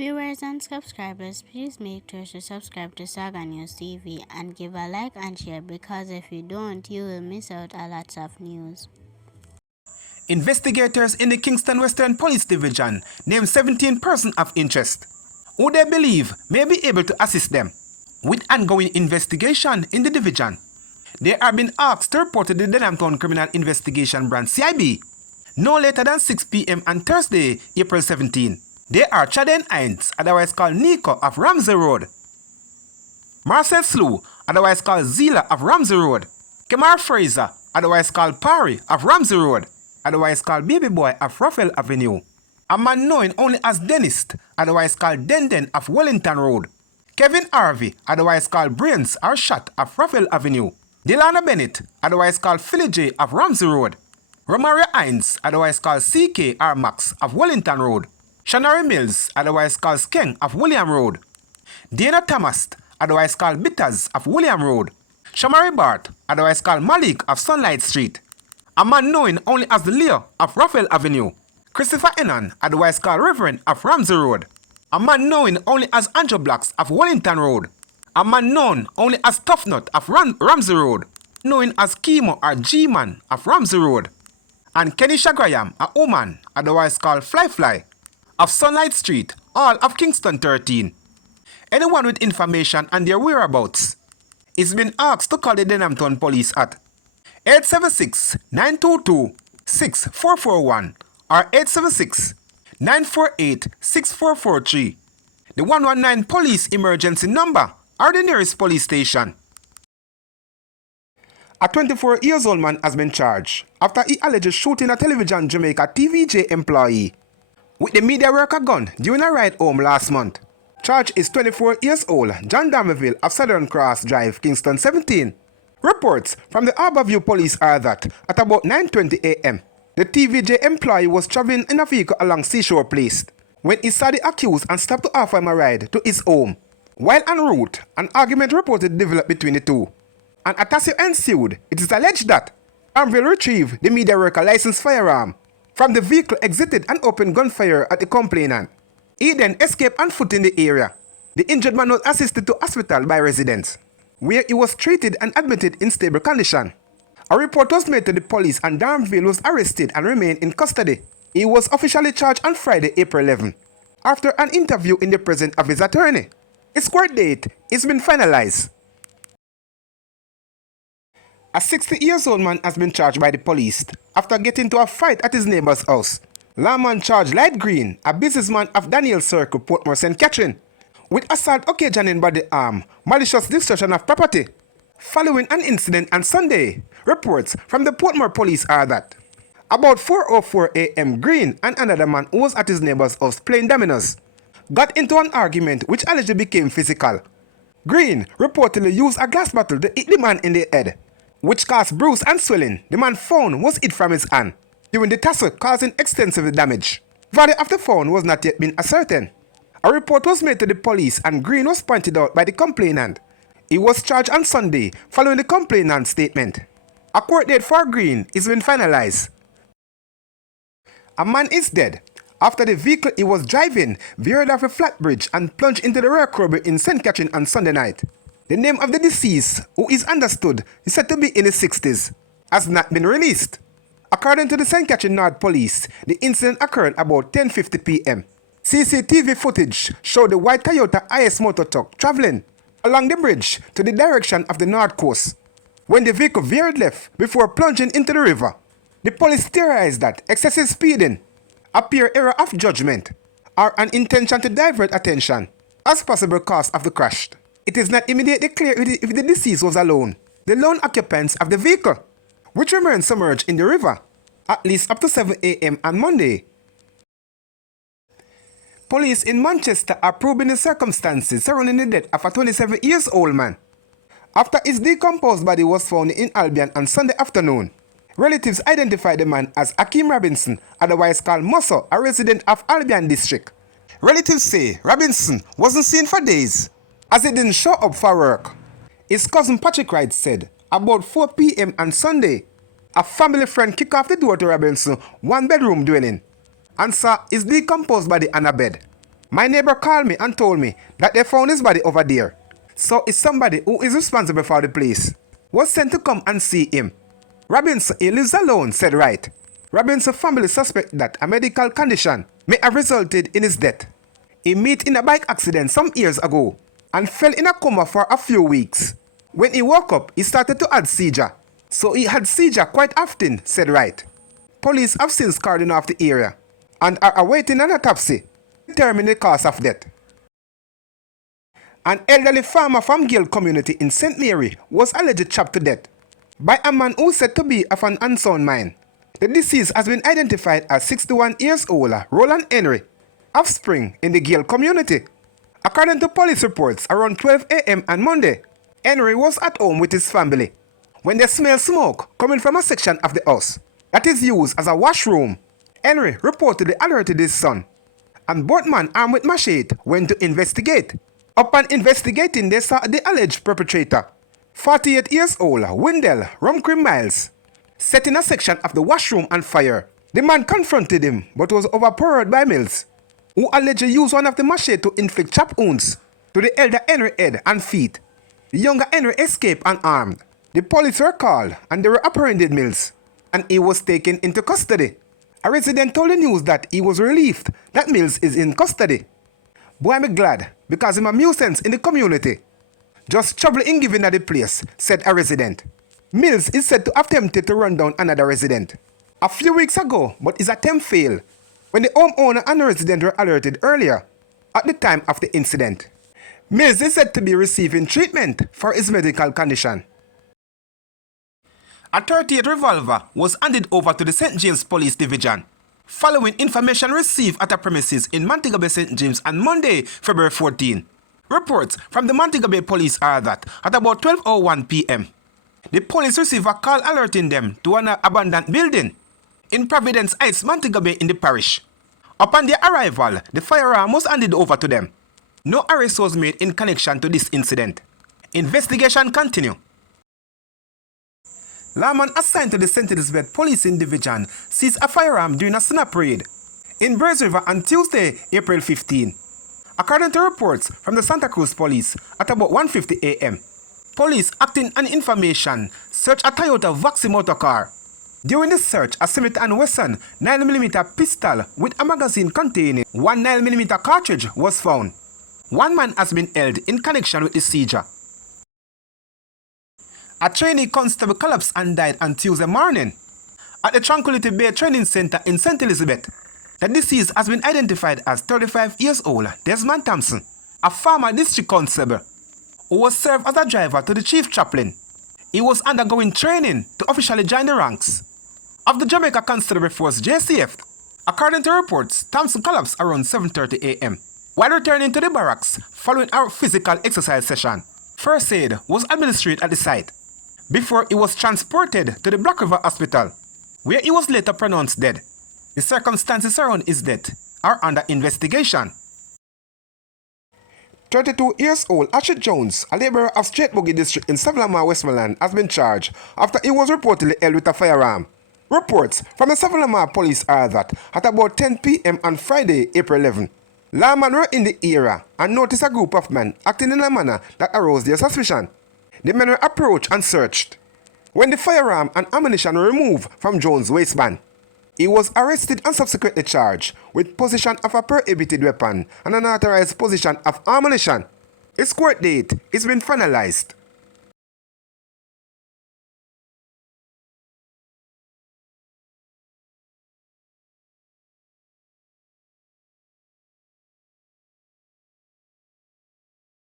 Viewers and subscribers, please make sure to subscribe to Saga News TV and give a like and share, because if you don't, you will miss out a lot of news. Investigators in the Kingston Western Police Division named 17 persons of interest, who they believe may be able to assist them with ongoing investigation in the division. They are being asked to report to the Denham Criminal Investigation Branch CIB no later than 6 p.m. on Thursday, April 17. They are Chaden Hines, otherwise called Nico of Ramsey Road, Marcel Slew, otherwise called Zila of Ramsey Road, Kemar Fraser, otherwise called Parry of Ramsey Road, otherwise called Baby Boy of Raphael Avenue, a man known only as Dennis, otherwise called Denden of Wellington Road, Kevin Harvey, otherwise called Brains or Shot of Raphael Avenue, Delana Bennett, otherwise called Philly J of Ramsey Road, Romaria Hines, otherwise called CK or Max of Wellington Road, Shanari Mills, otherwise called Skeng of William Road, Dana Thomas, otherwise called Bitters of William Road, Shamari Bart, otherwise called Malik of Sunlight Street, a man known only as the Leo of Raphael Avenue, Christopher Enon, otherwise called Reverend of Ramsey Road, a man known only as Andrew Blacks of Wellington Road, a man known only as Tough Nut of Ramsey Road, known as Chemo or G-Man of Ramsey Road, and Kenny Shagrayam, a woman, otherwise called Fly Fly, of Sunlight Street, all of Kingston 13. Anyone with information on their whereabouts is being asked to call the Denham Police at 876-922-6441 or 876-948-6443, the 119 police emergency number or the nearest police station. A 24-year-old man has been charged after he alleged shooting a television Jamaica TVJ employee with the media worker gun during a ride home last month. Charge is 24 years old John Damerville of Southern Cross Drive, Kingston 17. Reports from the Harborview Police are that at about 9:20 a.m., the TVJ employee was traveling in a vehicle along Seashore Place when he saw the accused and stopped to offer him a ride to his home. While en route, an argument reported developed between the two, and a tussle ensued. It is alleged that Damerville retrieved the media worker licensed firearm from the vehicle, exited and opened gunfire at the complainant. He then escaped on foot in the area. The injured man was assisted to hospital by residents, where he was treated and admitted in stable condition. A report was made to the police and Damerville was arrested and remained in custody. He was officially charged on Friday, April 11, after an interview in the presence of his attorney. His court date has been finalized. A 60-year-old man has been charged by the police after getting into a fight at his neighbor's house. Lawman charged Light Green, a businessman of Daniel Circle, Portmore, St. Catherine, with assault occasioning body harm, malicious destruction of property. Following an incident on Sunday, reports from the Portmore police are that about 4:04 a.m. Green and another man who was at his neighbor's house playing dominoes got into an argument which allegedly became physical. Green reportedly used a glass bottle to hit the man in the head, which caused bruise and swelling. The man's phone was hit from his hand during the tussle, causing extensive damage. Value of the phone was not yet been ascertained. A report was made to the police and Green was pointed out by the complainant. He was charged on Sunday following the complainant's statement. A court date for Green is been finalized. A man is dead after the vehicle he was driving veered off a flat bridge and plunged into the rear curb in St. Catherine on Sunday night. The name of the deceased, who is understood is said to be in his 60s, has not been released. According to the St. Catherine North Police, the incident occurred about 10:50 p.m. CCTV footage showed the white Toyota IS motor truck traveling along the bridge to the direction of the north coast when the vehicle veered left before plunging into the river. The police theorized that excessive speeding, a pure error of judgment, or an intention to divert attention as possible cause of the crash. It is not immediately clear if the deceased was alone, the lone occupants of the vehicle, which remained submerged in the river, at least up to 7 a.m. on Monday. Police in Manchester are probing the circumstances surrounding the death of a 27-year-old man after his decomposed body was found in Albion on Sunday afternoon. Relatives identified the man as Akeem Robinson, otherwise called Musso, a resident of Albion District. Relatives say Robinson wasn't seen for days as he didn't show up for work. His cousin Patrick Wright said about 4 p.m. on Sunday, a family friend kicked off the door to Robinson's one-bedroom dwelling and saw his decomposed body on a bed. My neighbor called me and told me that they found his body over there. So it's somebody who is responsible for the place was sent to come and see him. Robinson, he lives alone, said Wright. Robinson's family suspect that a medical condition may have resulted in his death. He met in a bike accident some years ago and fell in a coma for a few weeks. When he woke up, he started to have seizure. So he had seizure quite often, said Wright. Police have since cordoned off the area and are awaiting an autopsy to determine the cause of death. An elderly farmer from Gale community in St. Mary was allegedly chopped to death by a man who said to be of an unsound mind. The deceased has been identified as 61 years old Roland Henry, offspring in the Gale community. According to police reports, around 12 a.m. on Monday, Henry was at home with his family when they smelled smoke coming from a section of the house that is used as a washroom. Henry reportedly alerted his son, and both men armed with machete went to investigate. Upon investigating, they saw the alleged perpetrator, 48 years old Wendell Rumcrim Miles, setting a section of the washroom on fire. The man confronted him but was overpowered by Mills, who allegedly used one of the machete to inflict chop wounds to the elder Henry head and feet. The younger Henry escaped unarmed. The police were called and they were apprehended Mills, and he was taken into custody. A resident told the news that he was relieved that Mills is in custody. Boy, I'm glad because I'm a nuisance in the community. Just trouble in giving at the place, said a resident. Mills is said to have attempted to run down another resident a few weeks ago, but his attempt failed when the homeowner and the resident were alerted earlier at the time of the incident. Mills is said to be receiving treatment for his medical condition. A 38 revolver was handed over to the St. James Police Division following information received at a premises in Montego Bay, St. James on Monday, February 14. Reports from the Montego Bay Police are that at about 12:01 p.m., the police received a call alerting them to an abandoned building in Providence Heights, Montego Bay in the parish. Upon their arrival, the firearm was handed over to them. No arrest was made in connection to this incident. Investigation continues. Lawman assigned to the St. Elizabeth Policing Division seized a firearm during a snap raid in Braes River on Tuesday, April 15. According to reports from the Santa Cruz Police at about 1:50 a.m., police acting on information searched a Toyota Voxy motor car. During the search, a Smith & Wesson 9mm pistol with a magazine containing one 9mm cartridge was found. One man has been held in connection with the seizure. A trainee constable collapsed and died on Tuesday morning at the Tranquility Bay Training Center in St. Elizabeth. The deceased has been identified as 35 years old Desmond Thompson, a former district constable who was served as a driver to the chief chaplain. He was undergoing training to officially join the ranks of the Jamaica Constabulary Force JCF. According to reports, Thompson collapsed around 7:30 a.m. while returning to the barracks following a physical exercise session. First aid was administered at the site before he was transported to the Black River Hospital, where he was later pronounced dead. The circumstances around his death are under investigation. 32 years old Ashley Jones, a laborer of Straight Bogey District in Savalama, Westmoreland, has been charged after he was reportedly held with a firearm. Reports from the Savalama police are that at about 10 p.m. on Friday, April 11, lawmen were in the area and noticed a group of men acting in a manner that aroused their suspicion. The men were approached and searched. When the firearm and ammunition were removed from Jones' waistband, he was arrested and subsequently charged with possession of a prohibited weapon and unauthorized possession of ammunition. His court date has been finalized.